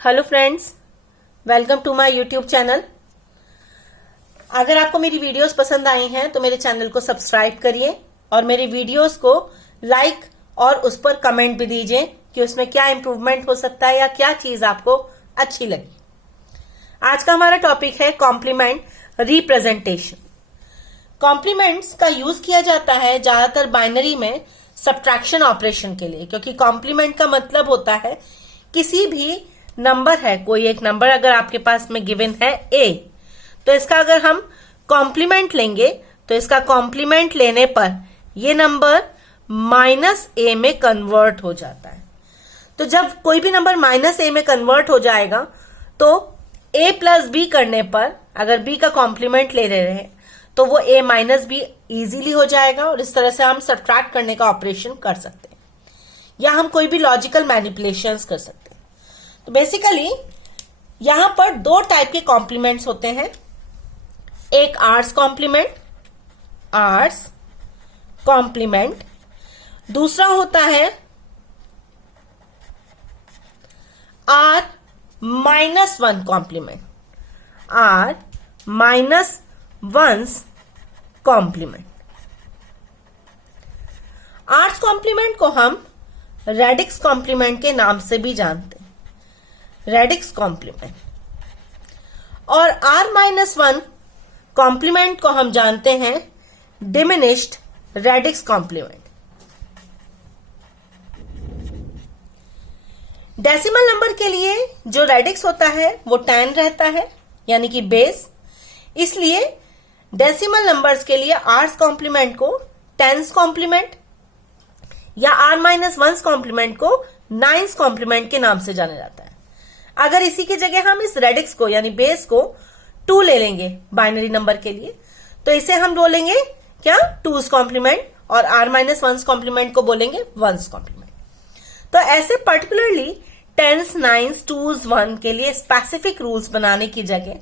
Hello friends, welcome to my YouTube channel. अगर आपको मेरी वीडियोस पसंद आई हैं तो मेरे चैनल को सब्सक्राइब करिए और मेरी वीडियोस को लाइक और उस पर कमेंट भी दीजिए कि उसमें क्या इंप्रूवमेंट हो सकता है या क्या चीज आपको अच्छी लगी। आज का हमारा टॉपिक है कॉम्प्लीमेंट रिप्रेजेंटेशन। कॉम्प्लीमेंट्स का यूज किया जाता है ज्यादातर बाइनरी में सब्ट्रैक्शन ऑपरेशन के लिए, क्योंकि कॉम्प्लीमेंट का मतलब होता है किसी भी नंबर है, कोई एक नंबर अगर आपके पास में गिवन है a, तो इसका अगर हम कॉम्प्लीमेंट लेंगे तो इसका कॉम्प्लीमेंट लेने पर ये नंबर -a में कन्वर्ट हो जाता है। तो जब कोई भी नंबर -a में कन्वर्ट हो जाएगा तो a प्लस b करने पर अगर b का कॉम्प्लीमेंट ले रहे हैं तो वो a माइनस b इजीली हो जाएगा और इस तरह से हम सब्ट्रैक्ट करने का ऑपरेशन कर सकते हैं या हम कोई भी लॉजिकल मैनिपुलेशंस कर सकते हैं। तो बेसिकली यहां पर दो टाइप के कॉम्प्लीमेंट्स होते हैं, एक आर्स कॉम्प्लीमेंट, दूसरा होता है R-1 complement, R-1 complement. Hours complement को हम रेडिक्स कॉम्प्लीमेंट के नाम से भी जानते हैं, रेडिक्स कॉम्प्लीमेंट। और R-1 कॉम्प्लीमेंट को हम जानते हैं diminished radix complement. Decimal number के लिए जो रेडिक्स होता है वो 10 रहता है, यानी कि बेस। इसलिए डेसिमल नंबर्स के लिए आर्स कॉम्प्लीमेंट को 10s कॉम्प्लीमेंट या R-1 कॉम्प्लीमेंट को 9s कॉम्प्लीमेंट के नाम से जाना जाता है। अगर इसी की जगह हम इस रेडिक्स को यानी बेस को 2 ले लेंगे बाइनरी नंबर के लिए तो इसे हम बोलेंगे क्या, 2s कॉम्प्लीमेंट, और R-1 कॉम्प्लीमेंट को बोलेंगे 1s कॉम्प्लीमेंट। तो ऐसे पर्टिकुलरली 10s, 9s, 2s, 1 के लिए स्पेसिफिक रूल्स बनाने की जगह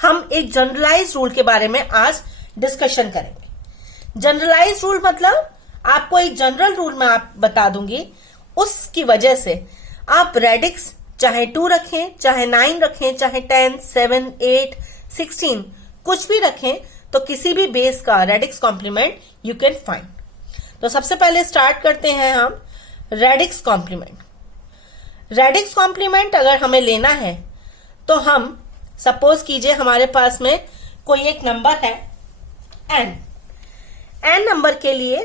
हम एक जनरलाइज रूल के बारे में आज डिस्कशन करेंगे। जनरलाइज रूल मतलब आपको एक जनरल रूल मैं आप बता दूंगी, उसकी वजह से आप रेडिक्स चाहे 2 रखें, चाहे 9 रखें, चाहे 10, 7, 8, 16 कुछ भी रखें तो किसी भी बेस का radix compliment you can find. तो सबसे पहले स्टार्ट करते हैं हम रेडिक्स कॉम्प्लीमेंट। रेडिक्स कॉम्प्लीमेंट अगर हमें लेना है तो हम सपोज कीजिए हमारे पास में कोई एक नंबर है n नंबर के लिए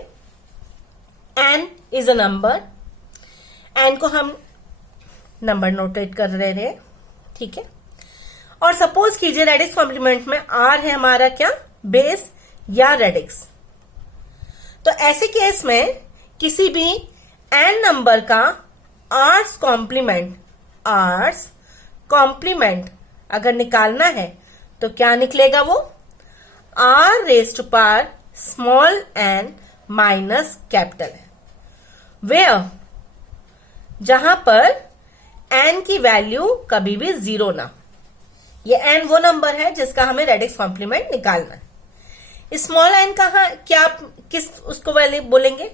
n is a number, n को हम नंबर नोटेट कर रहे हैं, ठीक है। और सपोज कीजिए रेडिक्स कॉम्प्लीमेंट में r है हमारा क्या, बेस या रेडिक्स। तो ऐसे केस में किसी भी n नंबर का आर्स कॉम्प्लीमेंट अगर निकालना है तो क्या निकलेगा, वो r raise to power small n minus capital है, वेयर जहां पर n की वैल्यू कभी भी 0 ना। ये n वो नंबर है जिसका हमें रेडिक्स कॉम्प्लीमेंट निकालना है। स्मॉल n कहा, क्या किस उसको वैल्यू बोलेंगे,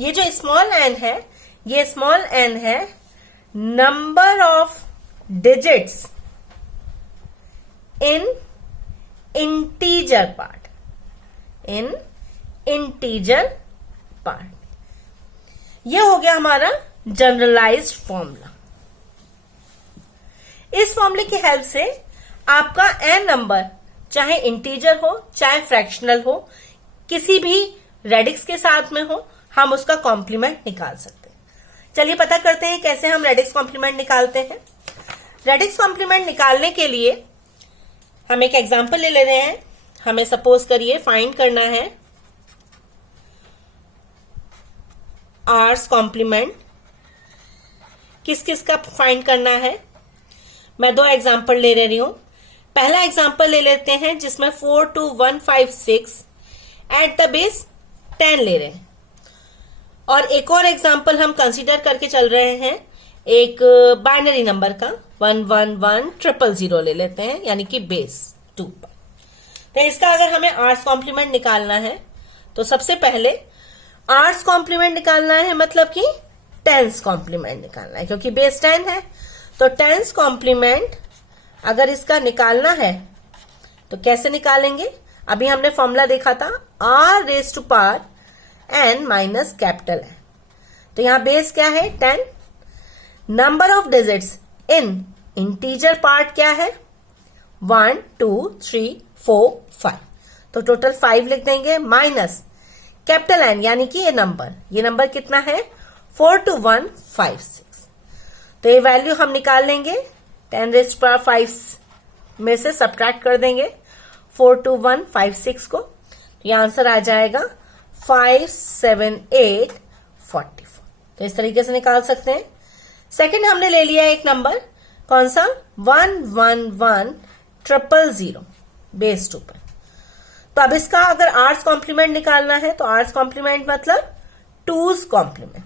ये जो स्मॉल n है ये स्मॉल n है number of digits in integer part, ये हो गया हमारा जनरलाइज्ड फॉर्मूला। इस फॉर्मूले की हेल्प से आपका n नंबर चाहे इंटीजर हो चाहे फ्रैक्शनल हो, किसी भी रेडिक्स के साथ में हो, हम उसका कॉम्प्लीमेंट निकाल सकते हैं। चलिए पता करते हैं कैसे हम रेडिक्स कॉम्प्लीमेंट निकालते हैं। रेडिक्स कॉम्प्लीमेंट निकालने के लिए हम एक एग्जांपल ले रहे हैं। हमें सपोज करिए फाइंड करना है आर्स कॉम्प्लीमेंट। किस किस का फाइंड करना है, मैं 2 एग्जांपल ले रही हूं। पहला एग्जांपल ले लेते हैं जिसमें 4, 2, 1, 5, 6 एट द बेस 10 ले रहे हैं, और एक और एग्जांपल हम कंसीडर करके चल रहे हैं एक बाइनरी नंबर का 1110000 ले लेते हैं, यानी कि बेस 2 पर। तो इसका अगर हमें आर्स कॉम्प्लीमेंट निकालना है तो सबसे पहले आर्स कॉम्प्लीमेंट निकालना है, मतलब कि 10s कॉम्प्लीमेंट निकालना है, क्योंकि बेस 10 है तो टेंस कॉम्प्लीमेंट अगर इसका निकालना है तो कैसे निकालेंगे? अभी हमने फॉर्मूला देखा था r raise to power n minus capital है। तो यहां बेस क्या है? 10। Number of digits in integer part क्या है? 1 2 3 4 5। तो टोटल 5 लिख देंगे माइनस कैपिटल एन यानी कि ये नंबर कितना है? 4 to 1 5 6। तो ये वैल्यू हम निकाल लेंगे 10 रेज टू पावर 5 में से सब्ट्रैक्ट कर देंगे 4 to 1 5 6 को। तो ये आंसर आ जाएगा 5 7 8 44। तो इस तरीके से निकाल सकते हैं। सेकंड हमने ले लिया एक नंबर, कौन सा? 1 1 1 0 0 बेस 2 पर। तो अब इसका अगर आर्स कॉम्प्लीमेंट निकालना है तो आर्स कॉम्प्लीमेंट मतलब 2's कॉम्प्लीमेंट।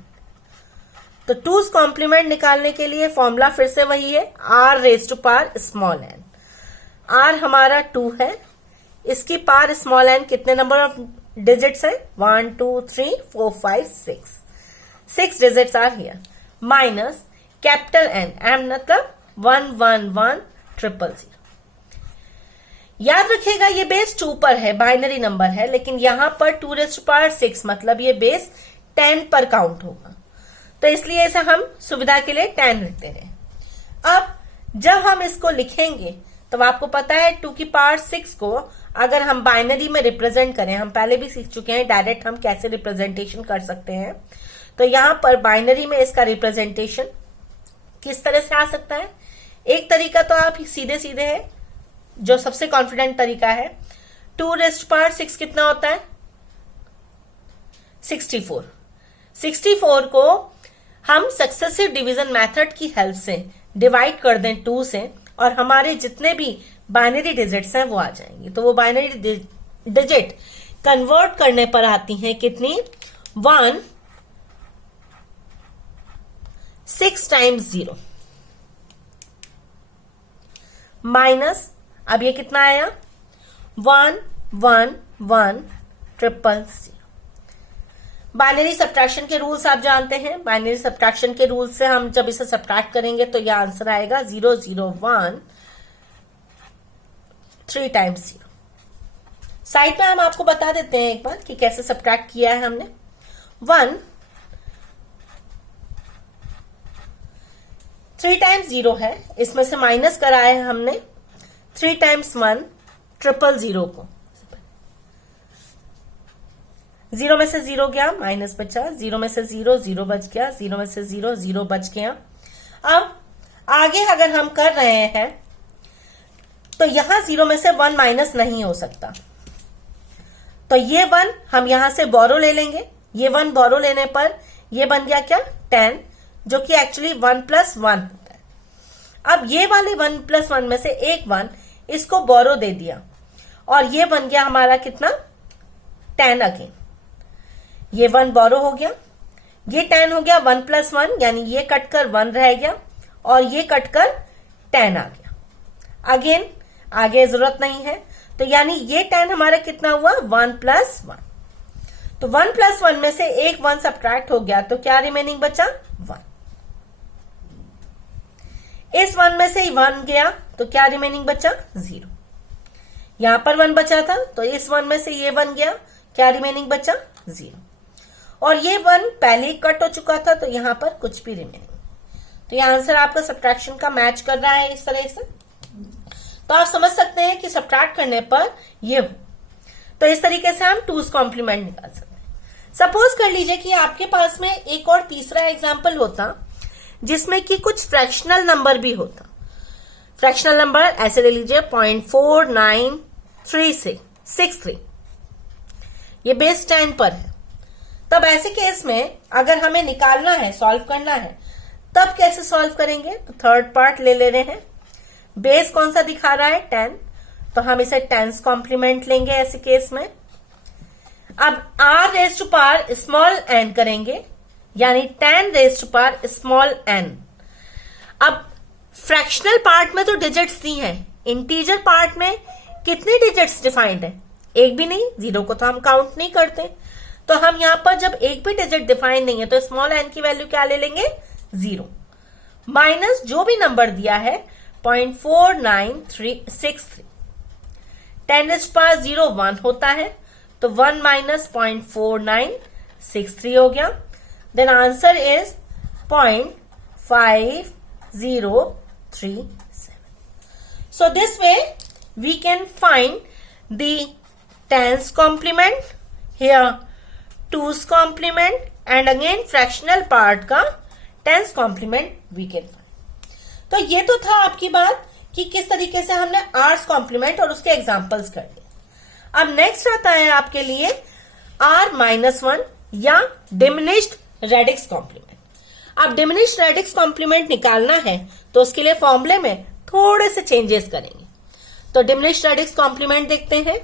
तो 2's कॉम्प्लीमेंट निकालने के लिए फॉर्मूला फिर से वही है r raise to power small n। r हमारा 2 है, इसकी पावर स्मॉल n कितने नंबर ऑफ डिजिट्स है? 1 2 3 4 5 6 digits are here minus capital n, m मतलब 1 1 1 0 0। याद रखिएगा ये बेस 2 पर है, बाइनरी नंबर है, लेकिन यहां पर 2 रेज टू पावर 6 मतलब ये बेस 10 पर काउंट होगा। तो इसलिए ऐसा हम सुविधा के लिए 10 लिखते हैं। अब जब हम इसको लिखेंगे तो आपको पता है 2 की पावर 6 को अगर हम बाइनरी में रिप्रेजेंट करें, हम पहले भी सीख चुके हैं डायरेक्ट हम कैसे रिप्रेजेंटेशन कर सकते हैं। तो यहां पर बाइनरी में इसका रिप्रेजेंटेशन किस तरह से आ सकता है? एक तरीका तो आप सीधे सीधे है, जो सबसे कॉन्फिडेंट तरीका है। 2 रेज टू पावर 6 कितना होता है? 64। 64 को हम सक्सेसिव डिवीजन मेथड की हेल्प से डिवाइड कर दें 2 से और हमारे जितने भी बाइनरी डिजिट्स हैं वो आ जाएंगे। तो वो बाइनरी डिजिट कन्वर्ट करने पर आती हैं कितनी? 1 6 टाइम्स 0 माइनस, अब ये कितना आया? 1 1 1 0 0। बाइनरी सब्ट्रैक्शन के रूल्स आप जानते हैं। बाइनरी सब्ट्रैक्शन के रूल से हम जब इसे सब्ट्रैक्ट करेंगे तो यह आंसर आएगा 0 0 1 3 टाइम्स 0। साइड पे हम आपको बता देते हैं एक बार कि कैसे सब्ट्रैक्ट किया है हमने। 1 3 टाइम्स 0 है, इसमें से माइनस कराया है हमने 3 टाइम्स 1 0 0 को। 0 में से 0 गया, माइनस बचा, 0 में से 0 0 बच गया, 0 में से 0 0 बच गया। अब आगे अगर हम कर रहे हैं तो यहां 0 में से 1 माइनस नहीं हो सकता, तो ये 1 हम यहां से बोरो ले लेंगे। ये 1 बोरो लेने पर ये बन गया क्या? 10, जो कि एक्चुअली 1 + 1 होता है। अब ये वाले 1 + 1 में से एक 1 इसको बोरो दे दिया और ये बन गया हमारा कितना? 10 अगेन। ये 1 बोरो हो गया, ये 10 हो गया 1 + 1 यानी ये कटकर 1 रह गया और ये कटकर 10 आ गया। अगेन आगे जरूरत नहीं है, तो यानी ये 10 हमारा कितना हुआ? 1 + 1। तो 1 + 1 में से एक 1 सब्ट्रैक्ट हो गया, तो क्या रिमेनिंग बचा? 1। इस 1 में से 1 गया तो क्या रिमेनिंग बचा? 0। यहां पर 1 बचा था तो इस 1 में से ये 1 गया, क्या रिमेनिंग बचा? 0। और ये 1 पहले ही कट हो चुका था तो यहां पर कुछ भी रिमेनिंग। तो ये आंसर आपका सब्ट्रैक्शन का मैच कर रहा है इस तरह से। तो आप समझ सकते हैं कि सब्ट्रैक्ट करने पर ये हो। तो इस तरीके से हम 2's कॉम्प्लीमेंट निकाल सकते हैं। सपोज कर लीजिए कि आपके पास में एक और तीसरा एग्जाम्पल होता जिसमें कि कुछ फ्रैक्शनल नंबर भी होता। फ्रैक्शनल नंबर ऐसे ले लीजिए 0.493663, ये बेस 10 पर है। तब ऐसे केस में अगर हमें निकालना है, सॉल्व करना है, तब कैसे सॉल्व करेंगे? तो थर्ड पार्ट ले रहे हैं। बेस कौन सा दिखा रहा है? 10, तो हम इसे 10's कॉम्प्लीमेंट लेंगे ऐसे केस में। अब r raise to power small n करेंगे, यानी 10 raise to power small n। अब फ्रैक्शनल पार्ट में तो डिजिट्स दी हैं, इंटीजर पार्ट में कितने डिजिट्स डिफाइंड है? एक भी नहीं, 0 को तो हम काउंट नहीं करते। तो हम यहां पर जब एक भी डिजिट डिफाइंड नहीं है तो स्मॉल n की वैल्यू क्या ले लेंगे? 0। माइनस जो भी नंबर दिया है 0.4963। 10⁻0 1 होता है, तो 1 माइनस 0.4963 हो गया। Then answer is 0.5037। So this way we can find the tens complement, here 2's complement, and again fractional part का tens complement we can find। तो ये तो था आपकी बात कि किस तरीके से हमने आर्स कॉम्प्लीमेंट और उसके एग्जाम्पल्स कर लिए। अब नेक्स्ट आता है आपके लिए R-1 या डिमिनिश्ड रेडिक्स कॉम्प्लीमेंट। अब डिमिनिश्ड रेडिक्स कॉम्प्लीमेंट निकालना है तो उसके लिए फॉर्मूले में थोड़े से चेंजेस करेंगे। तो डिमिनिश्ड रेडिक्स कॉम्प्लीमेंट देखते हैं।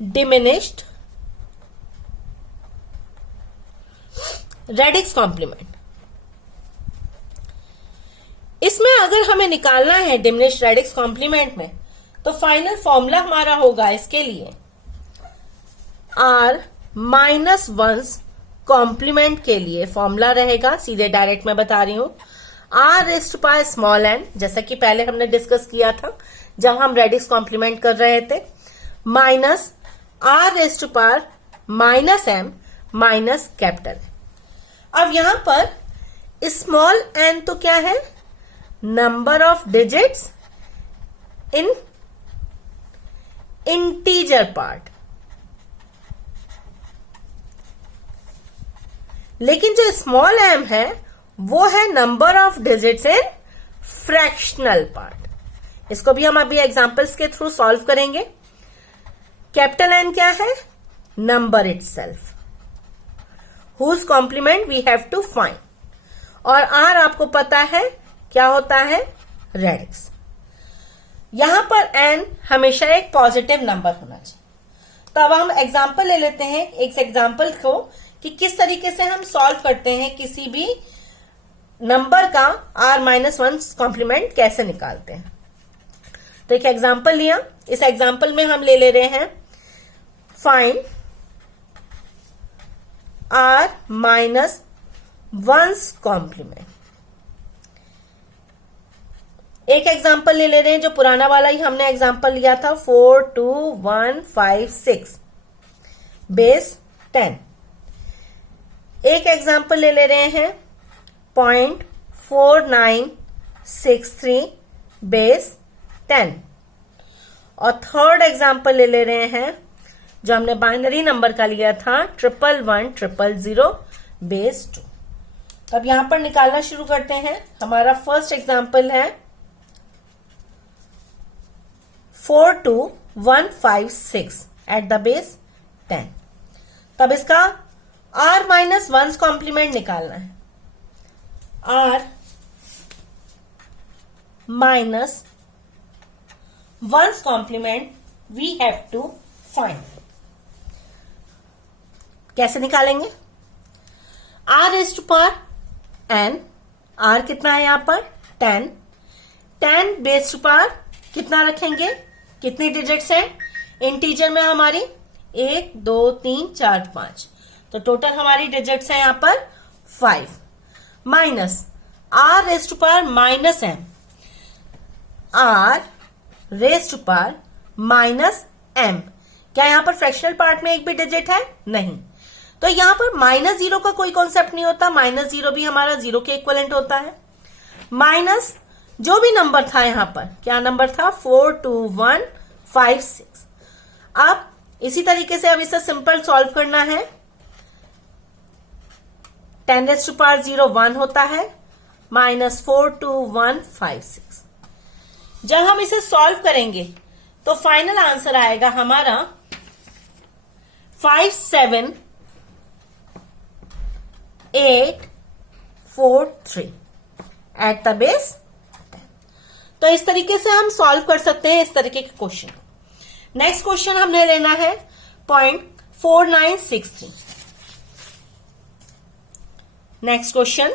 डिमिनिश्ड रेडिक्स कॉम्प्लीमेंट, इसमें अगर हमें निकालना है डिमिनिश्ड रेडिक्स कॉम्प्लीमेंट में, तो फाइनल फॉर्मूला हमारा होगा इसके लिए R-1 कॉम्प्लीमेंट के लिए फॉर्मूला रहेगा, सीधे डायरेक्ट मैं बता रही हूं, R⁻n, जैसा कि पहले हमने डिस्कस किया था जब हम रेडिक्स कॉम्प्लीमेंट कर रहे थे, माइनस R⁻m माइनस कैपिटल। अब यहां पर स्मॉल n तो क्या है, number of digits in integer part, लेकिन जो स्मॉल m है वो है number of digits in fractional part. इसको भी हम अभी एग्जांपल्स के थ्रू सॉल्व करेंगे। कैपिटल N क्या है, number itself, whose complement we have to find, और R आपको पता है क्या होता है, रेडिक्स। यहां पर n हमेशा एक पॉजिटिव नंबर होना चाहिए। तो अब हम एग्जांपल ले लेते हैं, एक एग्जांपल को, कि किस तरीके से हम सॉल्व करते हैं किसी भी नंबर का R-1 कॉम्प्लीमेंट कैसे निकालते हैं। तो एक एग्जांपल लिया, इस एग्जांपल में हम ले रहे हैं फाइंड R-1 कॉम्प्लीमेंट। एक एग्जांपल ले रहे हैं जो पुराना वाला ही हमने एग्जांपल लिया था, 42156 बेस 10। एक एग्जांपल ले रहे हैं 0.4963 बेस 10, और थर्ड एग्जांपल ले रहे हैं जो हमने बाइनरी नंबर का लिया था 11100 बेस 2। अब यहां पर निकालना शुरू करते हैं। हमारा फर्स्ट एग्जांपल है 42156 एट द बेस 10। तब इसका R-1 कॉम्प्लीमेंट निकालना है। R-1 complement we have to find. कैसे निकालेंगे, R⁻n, R कितना है यहां पर 10, 10 बेस टू पावर कितना रखेंगे, कितनी डिजिट्स है इंटीजर में हमारी 1 2 3 4 5, तो टोटल हमारी डिजिट्स है यहां पर 5, माइनस R⁻m, R⁻m, क्या यहां पर फ्रैक्शनल पार्ट में एक भी डिजिट है, नहीं, तो यहां पर -0 का कोई कॉन्सेप्ट नहीं होता, -0 भी हमारा 0 के इक्विवेलेंट होता है, माइनस जो भी नंबर था यहां पर, क्या नंबर था 42156। अब इसी तरीके से अब इसे सिंपल सॉल्व करना है। 10⁻0 1 होता है, माइनस 42156। जब हम इसे सॉल्व करेंगे तो फाइनल आंसर आएगा हमारा 57843 एट द बेस 10। तो इस तरीके से हम सॉल्व कर सकते हैं इस तरीके के क्वेश्चन। नेक्स्ट क्वेश्चन हमने लेना है 0.4963। Next question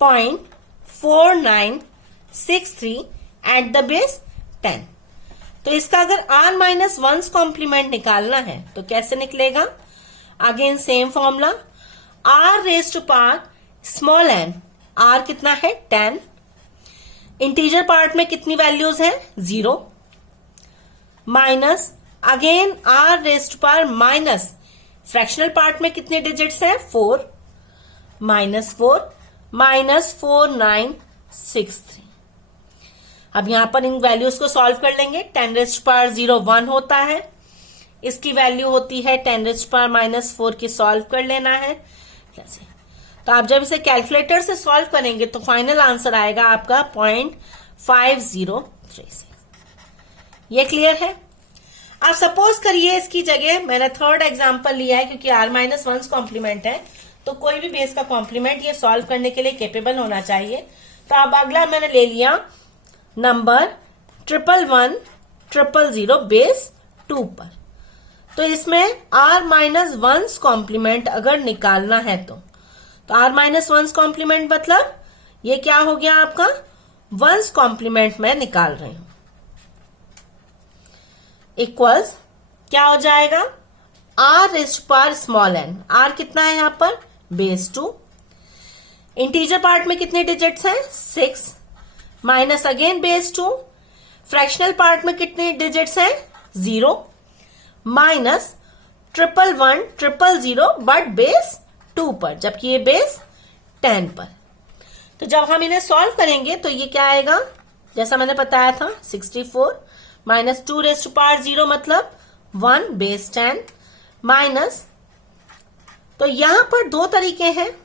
0.4963 at the base 10। तो इसका अगर R-1 कॉम्प्लीमेंट निकालना है तो कैसे निकलेगा, again same formula, r raise to power small n, r कितना है 10, इंटीजर पार्ट में कितनी वैल्यूज हैं 0, minus again r raise to power minus fractional part में कितने डिजिट्स हैं 4, माइनस 4 माइनस 4963। अब यहां पर इन वैल्यूज को सॉल्व कर लेंगे। 10 रेज टू पावर 0 1 होता है, इसकी वैल्यू होती है 10 रेज टू पावर माइनस 4 की, सॉल्व कर लेना है ऐसे। तो आप जब इसे कैलकुलेटर से सॉल्व करेंगे तो फाइनल आंसर आएगा आपका 0.5036। ये क्लियर है। आप सपोज करिए इसकी जगह मैंने थर्ड एग्जांपल लिया है, क्योंकि r माइनस 1 कॉम्प्लीमेंट है तो कोई भी बेस का कॉम्प्लीमेंट ये सॉल्व करने के लिए कैपेबल होना चाहिए। तो अब अगला मैंने ले लिया नंबर 11100 बेस 2 पर। तो इसमें r माइनस 1 कॉम्प्लीमेंट अगर निकालना है तो r माइनस 1 कॉम्प्लीमेंट मतलब ये क्या हो गया आपका 1 कॉम्प्लीमेंट मैं निकाल रही हूं, इक्वल्स क्या हो जाएगा r raise to power small n, r कितना है यहां पर बेस 2, इंटीजर पार्ट में कितने डिजिट्स हैं 6, minus again base 2, fractional part में कितने डिजिट्स हैं 0, माइनस 11100 बट बेस 2 पर, जबकि ये बेस 10 पर। तो जब हम इन्हें सॉल्व करेंगे तो ये क्या आएगा, जैसा मैंने बताया था 64 माइनस 2 रेज टू पावर 0 मतलब 1 बेस 10 माइनस, तो यहां पर दो तरीके हैं,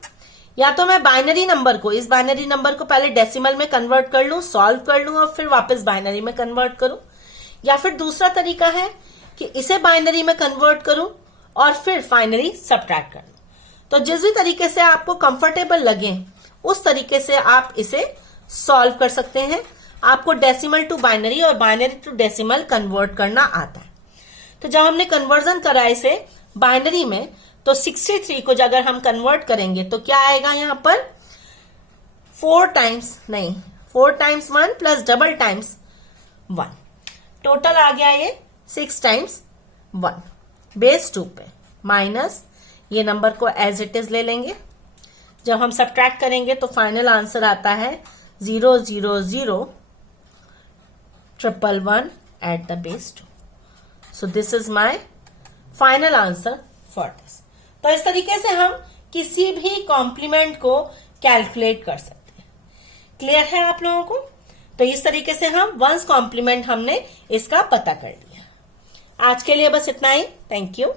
या तो मैं बाइनरी नंबर को, इस बाइनरी नंबर को पहले डेसिमल में कन्वर्ट कर लूं, सॉल्व कर लूं और फिर वापस बाइनरी में कन्वर्ट करूं, या फिर दूसरा तरीका है कि इसे बाइनरी में कन्वर्ट करूं और फिर फाइनली सब्ट्रैक्ट कर लूं। तो जिस भी तरीके से आपको कंफर्टेबल लगे उस तरीके से आप इसे सॉल्व कर सकते हैं। आपको डेसिमल टू बाइनरी और बाइनरी टू डेसिमल कन्वर्ट करना आता है। तो जब हमने कन्वर्जन करा इसे बाइनरी में तो 63 को अगर हम कन्वर्ट करेंगे तो क्या आएगा यहां पर 4 times 1 plus double times 1, total आ गया ये 6 टाइम्स 1 बेस 2 पे, माइनस ये नंबर को एज इट इज ले लेंगे। जब हम सब्ट्रैक्ट करेंगे तो फाइनल आंसर आता है 0001111 at the base 2। So this is my final answer for this. तो इस तरीके से हम किसी भी कॉम्प्लीमेंट को कैलकुलेट कर सकते हैं। क्लियर है आप लोगों को? तो इस तरीके से हम 1's कॉम्प्लीमेंट हमने इसका पता कर लिया। आज के लिए बस इतना ही। Thank you.